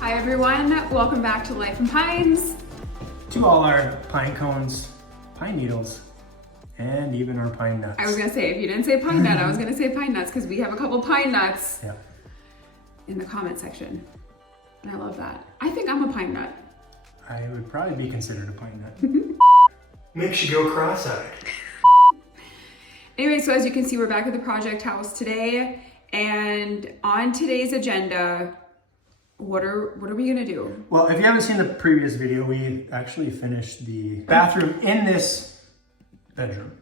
Hi everyone, welcome back to Life in Pines. To all our pine cones, pine needles, and even our pine nuts. I was gonna say, if you didn't say pine nut, I was gonna say pine nuts because we have a couple pine nuts in the comment section. And I love that. I think I'm a pine nut. I would probably be considered a pine nut. Makes you go cross-eyed. Anyway, so as you can see, we're back at the project house today. And on today's agenda, what are we gonna do? Well, if you haven't seen the previous video, we actually finished the bathroom in this bedroom.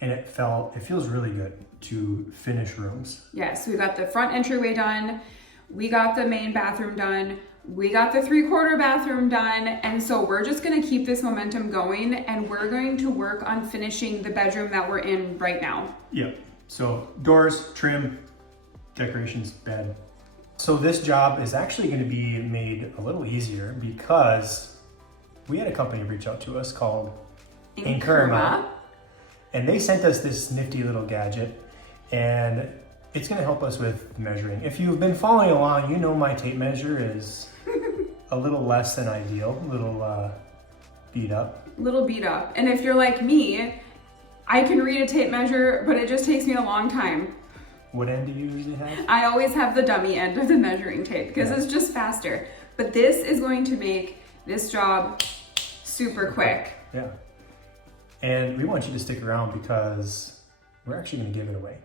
And it feels really good to finish rooms. Yes, we got the front entryway done. We got the main bathroom done. We got the 3/4 bathroom done. And so we're just gonna keep this momentum going and we're going to work on finishing the bedroom that we're in right now. Yep. So doors, trim, decorations, bed. So this job is actually going to be made a little easier because we had a company reach out to us called Inkurma, and they sent us this nifty little gadget, and it's going to help us with measuring. If you've been following along, you know my tape measure is a little less than ideal, a little beat up. Little beat up. And if you're like me, I can read a tape measure, but it just takes me a long time. What end do you usually have? I always have the dummy end of the measuring tape because it's just faster. But this is going to make this job super quick. Yeah. And we want you to stick around because we're actually going to give it away.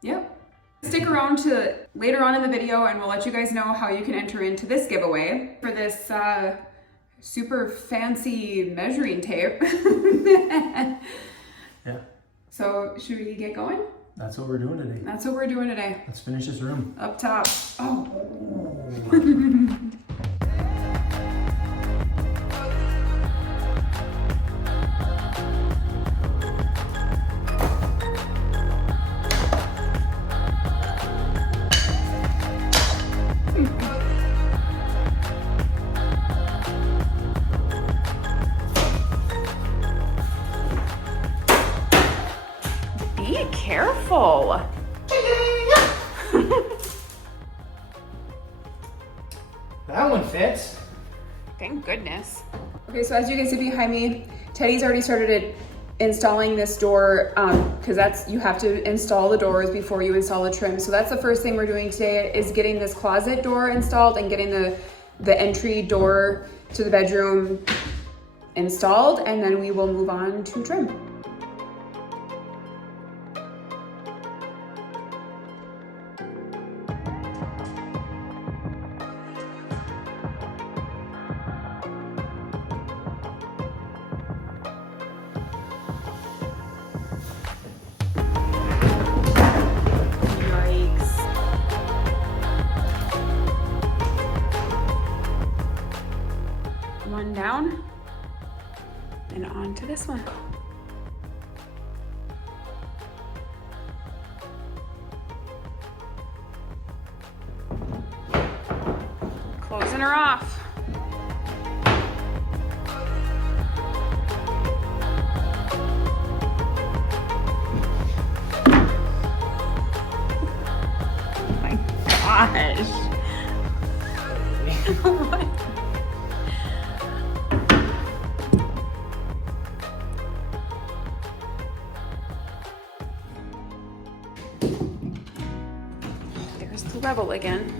Yep. Stick around to later on in the video and we'll let you guys know how you can enter into this giveaway for this super fancy measuring tape. Yeah. So should we get going? That's what we're doing today. That's what we're doing today. Let's finish this room. Up top. Oh. Be careful. That one fits. Thank goodness. Okay, so as you can see behind me, Teddy's already started installing this door because you have to install the doors before you install the trim. So that's the first thing we're doing today is getting this closet door installed and getting the entry door to the bedroom installed, and then we will move on to trim. One down and on to this one. Closing her off. Oh my gosh. What? There's the level again.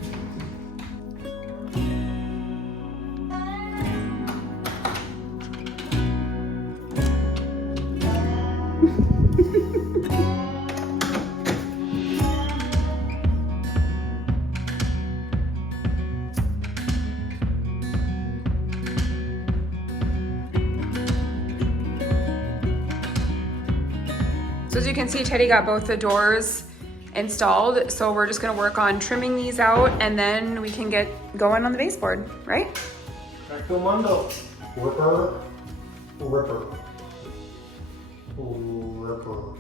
So as you can see, Teddy got both the doors installed. So we're just gonna work on trimming these out and then we can get going on the baseboard, right? Mundo. Ripper. Ripper. Ripper.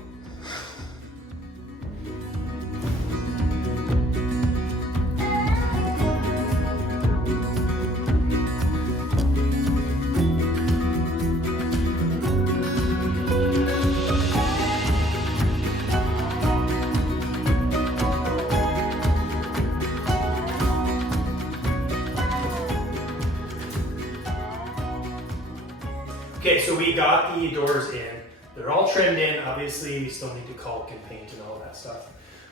Okay, so we got the doors in. They're all trimmed in. Obviously, we still need to caulk and paint and all that stuff.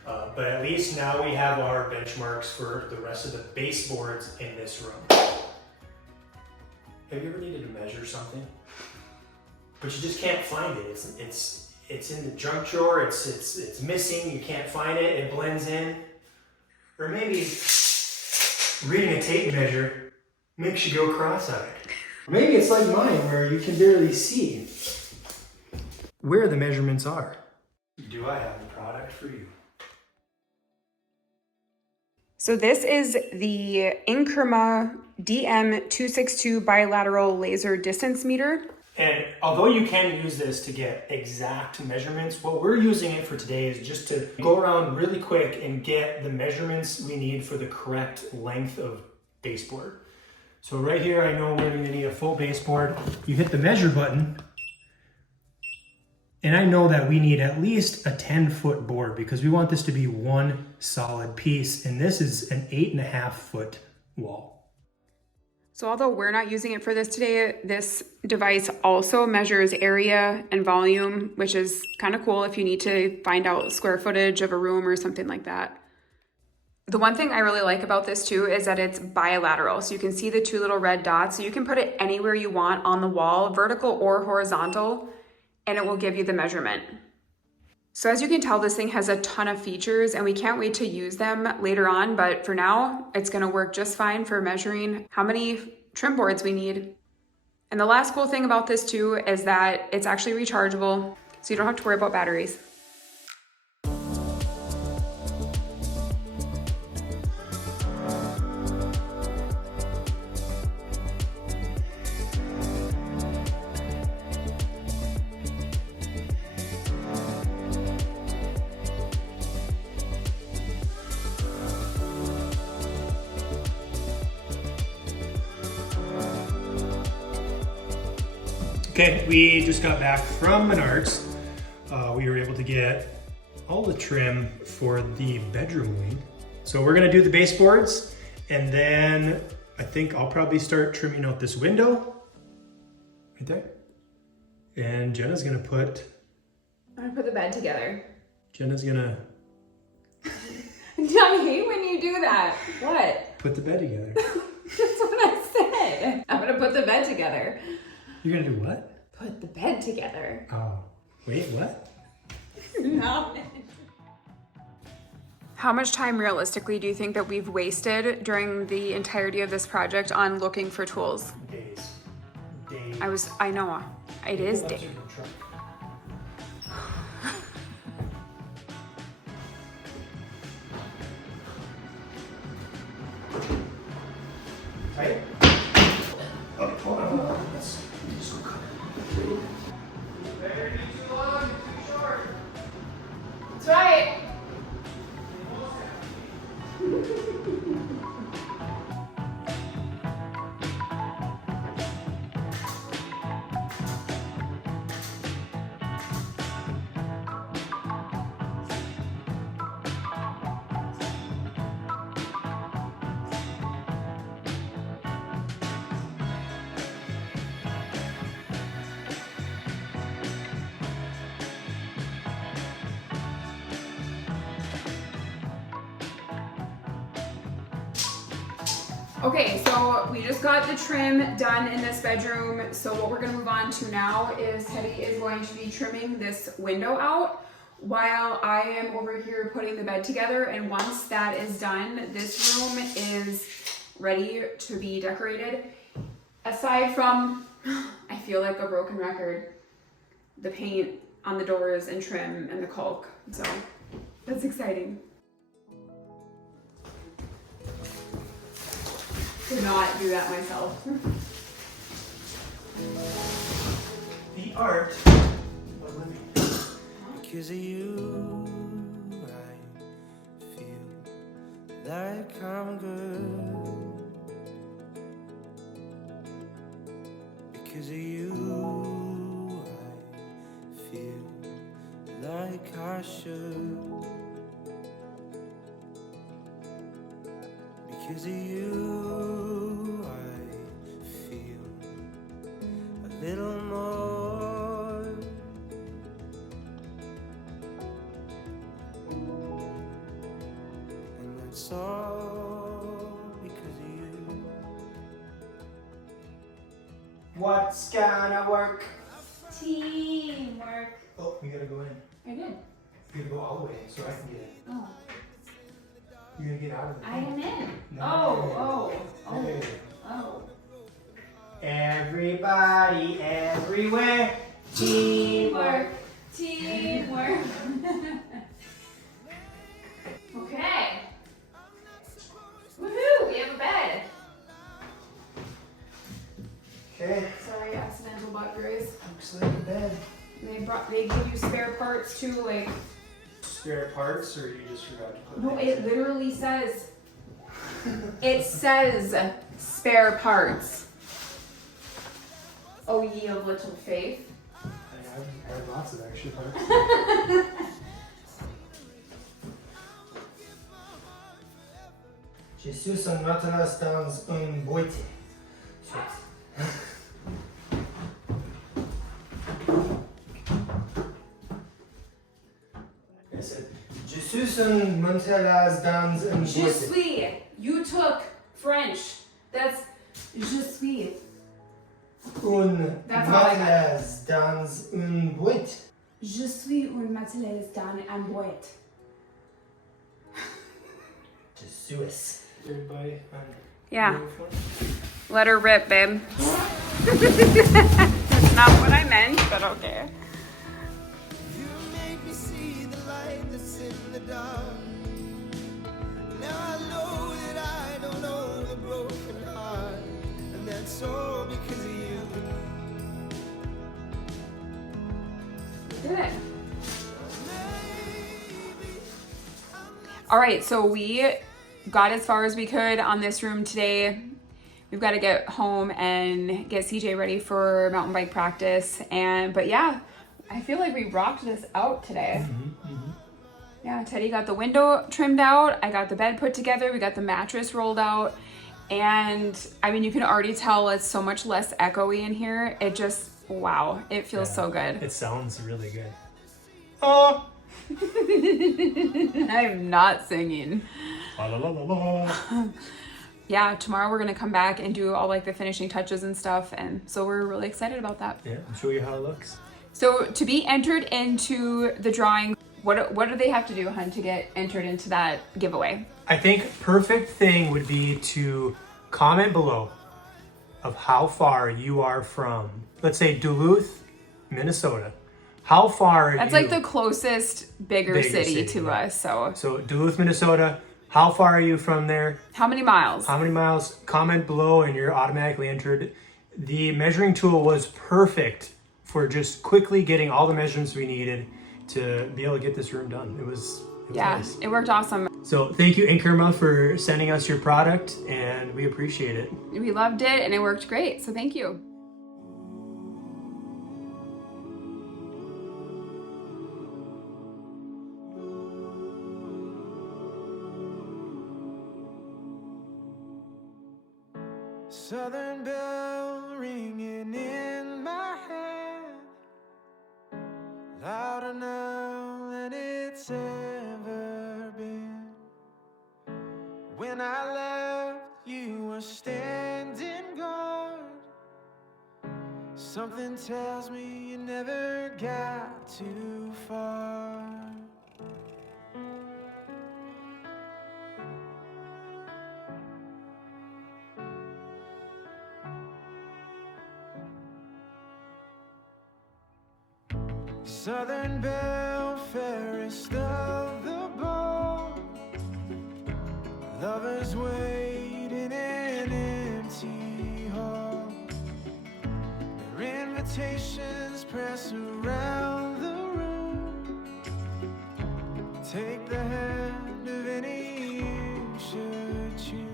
But at least now we have our benchmarks for the rest of the baseboards in this room. Have you ever needed to measure something, but you just can't find it? It's in the junk drawer. It's missing. You can't find it. It blends in. Or maybe reading a tape measure makes you go cross-eyed. Or maybe it's like mine, where you can barely see where the measurements are. Do I have the product for you? So this is the Increma DM262 bilateral laser distance meter. And although you can use this to get exact measurements, what we're using it for today is just to go around really quick and get the measurements we need for the correct length of baseboard. So right here, I know we're going to need a full baseboard. You hit the measure button, and I know that we need at least a 10-foot board because we want this to be one solid piece, and this is an 8.5-foot wall. So although we're not using it for this today, this device also measures area and volume, which is kind of cool if you need to find out square footage of a room or something like that. The one thing I really like about this too is that it's bilateral. So you can see the two little red dots. So you can put it anywhere you want on the wall, vertical or horizontal, and it will give you the measurement. So as you can tell, this thing has a ton of features and we can't wait to use them later on, but for now, it's gonna work just fine for measuring how many trim boards we need. And the last cool thing about this too is that it's actually rechargeable, so you don't have to worry about batteries. Okay, we just got back from Menards. We were able to get all the trim for the bedroom wing. So we're gonna do the baseboards, and then I think I'll probably start trimming out this window right there. And Jenna's gonna put... I'm gonna put the bed together. Jenna's gonna... I hate when you do that. What? Put the bed together. That's what I said. I'm gonna put the bed together. You're gonna do what? Put the bed together. Oh, wait, what? No. How much time realistically do you think that we've wasted during the entirety of this project on looking for tools? Days. I know, it is days. Right? Oh, hold on. That's right. Okay, so we just got the trim done in this bedroom. So what we're gonna move on to now is Teddy is going to be trimming this window out while I am over here putting the bed together. And once that is done, this room is ready to be decorated. Aside from, I feel like a broken record, the paint on the doors and trim and the caulk. So that's exciting. To not do that myself. The art of living. Because of you, I feel like I'm good. Because of you, I feel like I should. Because of you, I feel a little more What's gonna work? Teamwork. Oh, we gotta go in. I did. You gotta go all the way so I can get in. Oh. You're gonna get out of the I am in. No. Oh. Hey. Oh. Everybody, everywhere. Teamwork. Teamwork. Okay. Woohoo! We have a bed. Okay. Sorry, accidental butt grace. Looks like a bed. They give you spare parts too, like. Spare parts, or you just forgot to put No, things it in? literally says. It says spare parts. Oh, ye of little faith. I have lots of extra parts. Jesus en matelas dans un boite. I said, Jesus en matelas dans un Je boite. suis. You took French. That's je suis. Un That's all I got. matelas dans un boite. Je suis un matelas dans un boîte. Jesus. Everybody on Yeah. uniform? Let her rip, babe. That's not what I meant, but okay. You make me see the light that's in the dark. Now I know that I don't know the broken heart, and that's all because of you. Did it. All right, so we got as far as we could on this room today. We've got to get home and get CJ ready for mountain bike practice. But yeah, I feel like we rocked this out today. Yeah, Teddy got the window trimmed out. I got the bed put together. We got the mattress rolled out. And I mean, you can already tell it's so much less echoey in here. It just, wow, it feels so good. It sounds really good. Oh! I'm not singing. La la la la la. Yeah, tomorrow we're gonna come back and do all like the finishing touches and stuff, and so we're really excited about that. Yeah, I'll show you how it looks. So to be entered into the drawing, what do they have to do, hun, to get entered into that giveaway? I think perfect thing would be to comment below of how far you are from, let's say Duluth, Minnesota. How far are That's you? like the closest bigger city to yeah. us. So So Duluth, Minnesota. How far are you from there? how many miles? How many miles? Comment below and you're automatically entered. The measuring tool was perfect for just quickly getting all the measurements we needed to be able to get this room done. It was Yeah, nice. it worked awesome. So thank you, Inkerma, for sending us your product, and we appreciate it. We loved it and it worked great. So thank you. Southern bell ringing in my head, louder now than it's ever been. When I left, you were standing guard. Something tells me you never got too far. Southern belle, fairest of the bow, lovers wait in an empty hall. Their invitations press around the room. Take the hand of any you should choose.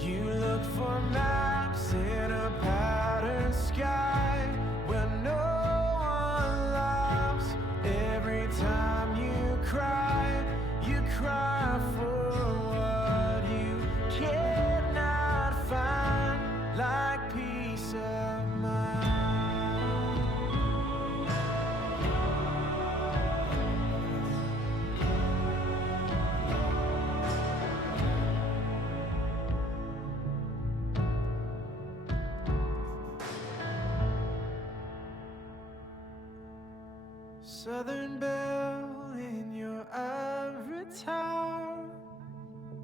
You look for maps in a past. Southern belle in your ivory tower.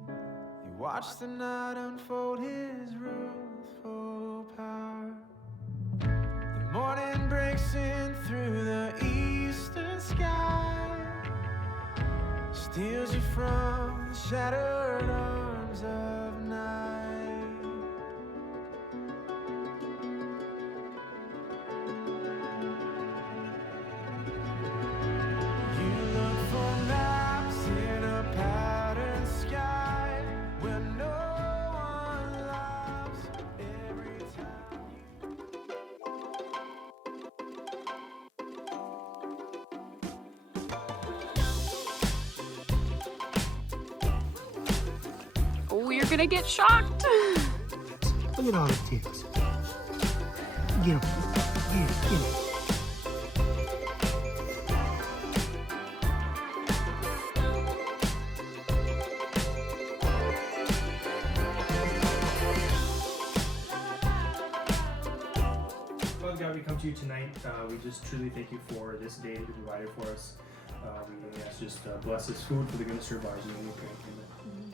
You watch the night unfold his ruthless power. The morning breaks in through the eastern sky, steals you from the shattered arms of night. You look for maps in a patterned sky where no one laughs every time Oh, you're gonna get shocked. Look at all the ticks. Get them. Get them. Well, God, we come to you tonight. We just truly thank you for this day that you provided for us. We ask just bless this food for the goodness of our lives. And we pray. Amen.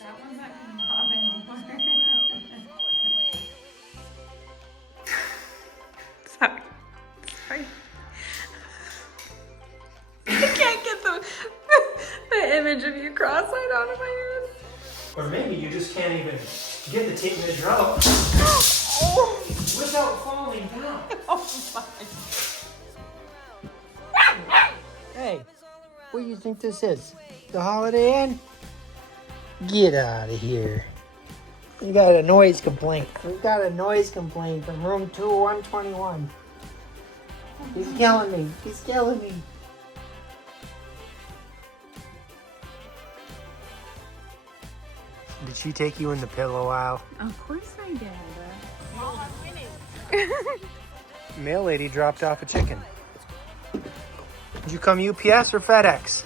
That one's not gonna pop anymore. Sorry. Sorry. I can't get the image of you cross-eyed out of my head. Or maybe you just can't even get the tape measure out without falling down. Hey, what do you think this is? The Holiday Inn? Get out of here. We got a noise complaint. We got a noise complaint from room 2121. He's killing me. He's killing me. Did she take you in the pillow aisle? Of course I did. Mail lady dropped off a chicken. Did you come UPS or FedEx?